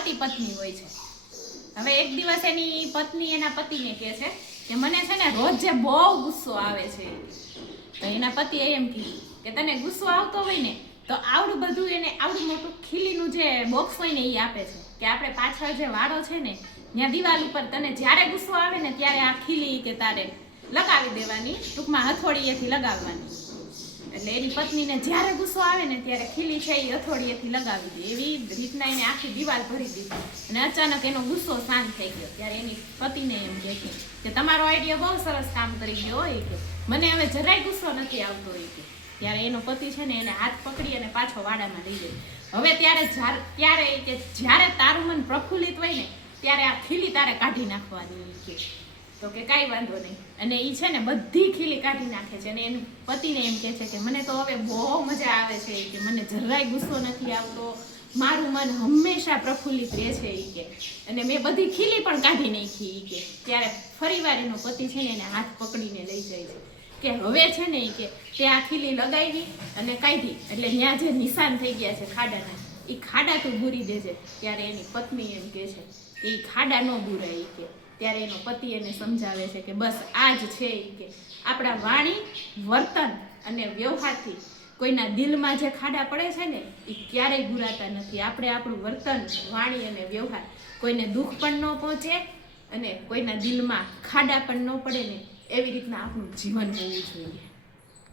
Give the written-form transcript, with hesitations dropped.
પતિ પત્ની હોય છે। હવે એક દિવસ એની પત્ની એના પતિને કહે છે કે મને છે ને રોજ જે બહુ ગુસ્સો આવે છે। તો એના પતિએ એમ કીધું કે તને ગુસ્સો આવતો હોય ને તો આવડું બધું એને આવડું મોટું ખીલીનું જે બોક્સ હોય ને એ આપે છે કે આપણે પાછળ જે વાળો છે ને ત્યાં દિવાલ ઉપર તને જ્યારે ગુસ્સો આવે ને ત્યારે આ ખીલી કે તારે લગાવી દેવાની, ટૂંકમાં હથોડીએથી લગાવવાની। એટલે એની પત્નીને જ્યારે ગુસ્સો આવે ને ત્યારે ખીલી છે એ હથોડીએથી લગાવી દે। એવી રીતના એને આખી દિવાલ ભરી દીધી અને અચાનક એનો ગુસ્સો શાંત થઈ ગયો। ત્યારે એની પતિને એમ કહે છે કે તમારો આઈડિયા બહુ સરસ કામ કરી ગયો હોય કે મને હવે જરાય ગુસ્સો નથી આવતો હોય કે। ત્યારે એનો પતિ છે ને એને હાથ પકડી અને પાછો વાડામાં લઈ ગયો। હવે જ્યારે તારું મન પ્રફુલ્લિત હોય ને ત્યારે આ ખીલી તારે કાઢી નાખવાની કે। તો કે કાંઈ વાંધો નહીં, અને એ છે ને બધી ખીલી કાઢી નાખે છે અને એનું પતિને એમ કહે છે કે મને તો હવે બહુ મજા આવે છે કે મને જરાય ગુસ્સો નથી આવતો, મારું મન હંમેશા પ્રફુલ્લિત રહે છે એ કે, અને મેં બધી ખીલી પણ કાઢી નાખી એ કે। ત્યારે ફરીવાર એનો પતિ છે ને એને હાથ પકડીને લઈ જાય છે કે હવે છે ને એ કે તે આ ખીલી લગાવી અને કાઢી એટલે ત્યાં જે નિશાન થઈ ગયા છે ખાડાના એ ખાડા તું બૂરી દેજે। ત્યારે એની પત્ની એમ કહે છે કે એ ખાડા ન બૂરાય કે। ત્યારે એનો પતિ એને સમજાવે છે કે બસ આ જ છે એ કે આપણા વાણી, વર્તન અને વ્યવહારથી કોઈના દિલમાં જે ખાડા પડે છે ને એ ક્યારેય બુરાતા નથી। આપણે આપણું વર્તન, વાણી અને વ્યવહાર કોઈને દુઃખ પણ ન પહોંચે અને કોઈના દિલમાં ખાડા પણ ન પડે ને એવી રીતના આપણું જીવન હોવું જોઈએ।